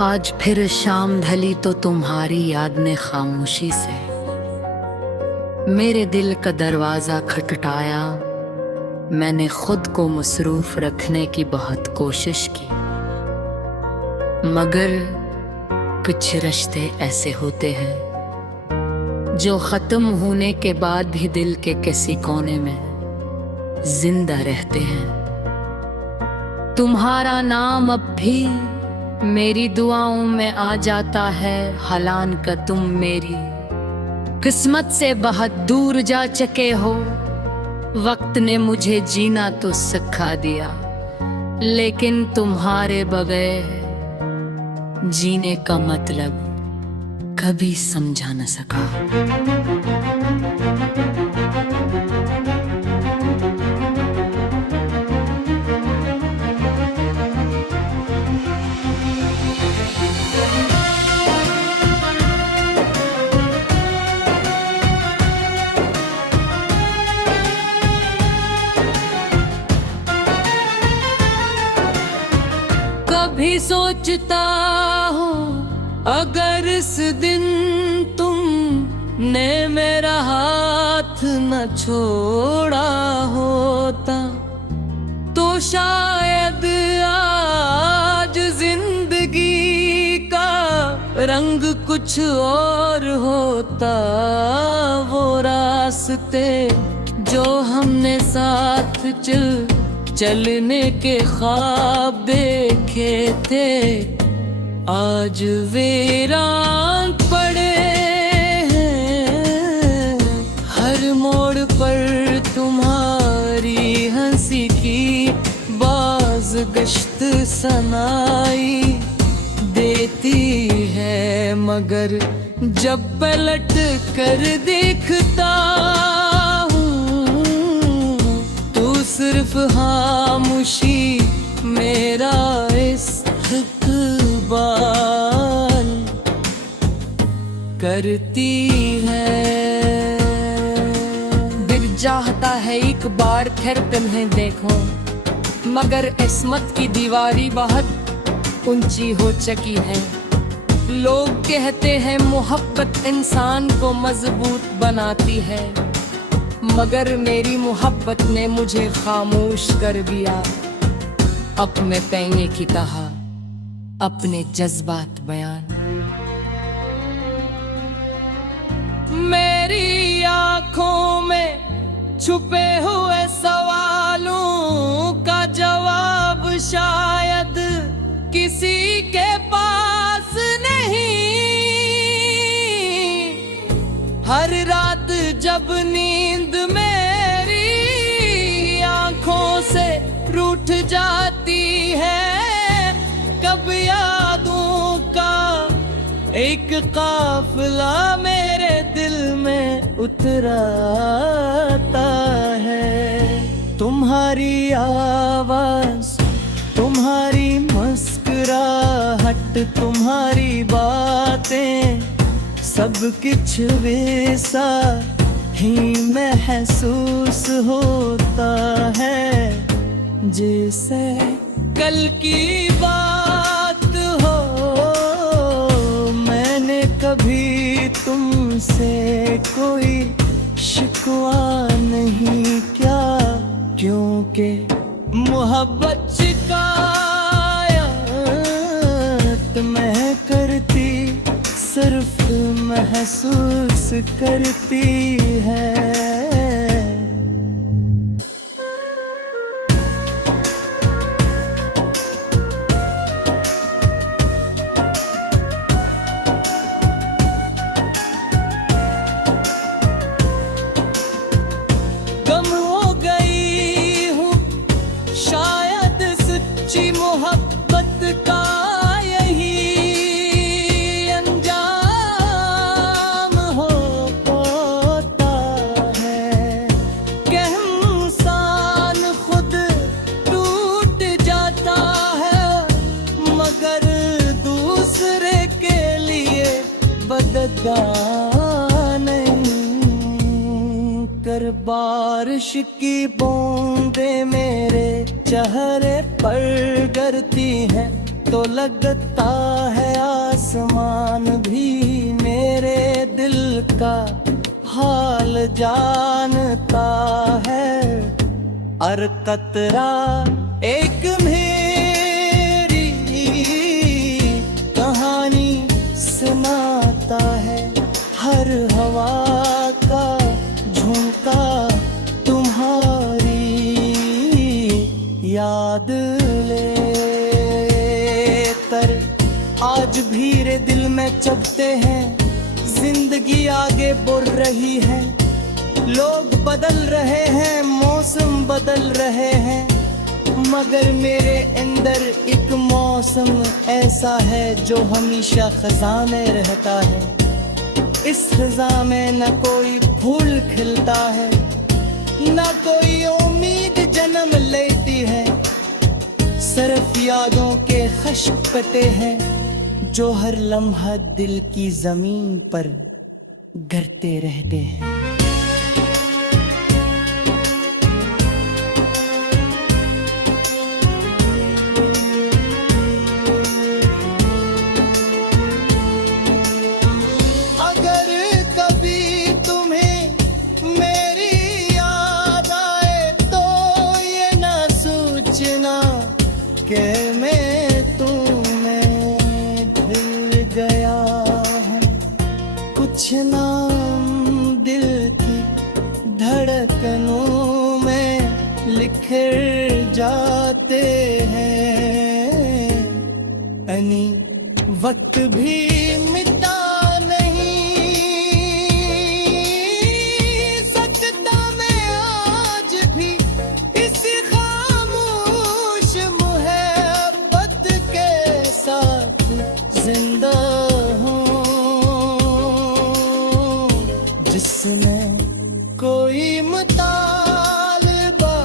आज फिर शाम ढली तो तुम्हारी याद ने खामोशी से मेरे दिल का दरवाजा खटखटाया। मैंने खुद को मसरूफ रखने की बहुत कोशिश की, मगर कुछ रिश्ते ऐसे होते हैं जो खत्म होने के बाद भी दिल के किसी कोने में जिंदा रहते हैं। तुम्हारा नाम अब भी मेरी दुआओं में आ जाता है। हलान का तुम मेरी किस्मत से बहुत दूर जा चुके हो। वक्त ने मुझे जीना तो सिखा दिया, लेकिन तुम्हारे बगैर जीने का मतलब कभी समझा न सका। कभी सोचता हूँ अगर इस दिन तुमने मेरा हाथ न छोड़ा होता तो शायद आज जिंदगी का रंग कुछ और होता। वो रास्ते जो हमने साथ चलने के ख्वाब देखे थे, आज वीरान पड़े हैं। हर मोड़ पर तुम्हारी हंसी की बाज गश्त सनाई देती है, मगर जब पलट कर देखता सिर्फ खामोशी मेरा इस्तकबाल करती है। दिल चाहता है एक बार फिर तुम्हें देखूं, मगर किस्मत की दीवारी बहुत ऊंची हो चुकी है। लोग कहते हैं मोहब्बत इंसान को मजबूत बनाती है, मगर मेरी मोहब्बत ने मुझे खामोश कर दिया। अब मैं पहले की कहा अपने जज्बात बयान। मेरी आंखों में छुपे हुए सवालों का जवाब शायद किसी के पास नहीं। हर रात जब नींद मेरी आंखों से रूठ जाती है, कब यादों का एक काफिला मेरे दिल में उतराता है। तुम्हारी आवाज, तुम्हारी मुस्कुराहट, तुम्हारी बातें सब कुछ वैसा ही महसूस होता है जैसे कल की बात हो। मैंने कभी तुमसे कोई शिकवा नहीं किया, क्योंकि मोहब्बत शिकायत मैं करती सिर्फ महसूस करती है। गम हो गई हूँ शायद सच्ची मोहब्बत का नहीं कर। बारिश की बूंदें मेरे चेहरे पर गिरती हैं तो लगता है आसमान भी मेरे दिल का हाल जानता है। हर कतरा एक मेरी कहानी सुनाता है। हर हवा का झोंका तुम्हारी याद ले कर आज भी रे दिल में चबते हैं। जिंदगी आगे बढ़ रही है, लोग बदल रहे हैं, मौसम बदल रहे हैं, मगर मेरे अंदर एक मौसम ऐसा है जो हमेशा खज़ां में रहता है। इस खज़ां में न कोई फूल खिलता है, न कोई उम्मीद जन्म लेती है, सिर्फ यादों के खश्क पते हैं जो हर लम्हा दिल की जमीन पर गिरते रहते हैं। अगर कभी तुम्हें मेरी याद आए तो ये ना सोचना कि मैं तुम्हें भूल गया हूँ। कुछ नाम दिल की धड़कनों में लिखे जाते हैं। यानी वक्त भी मिटा नहीं सकता मैं आज भी इस खामोश मोहब्बत के साथ जिंदा हूँ, जिसमें कोई मुतालबा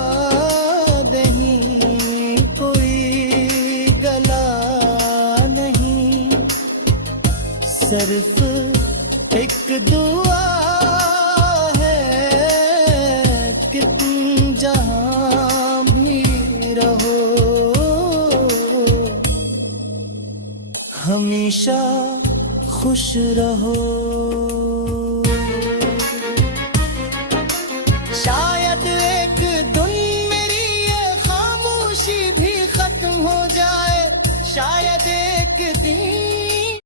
नहीं, कोई गला नहीं, सिर्फ एक दुआ है कि तुम जहाँ भी रहो हमेशा खुश रहो।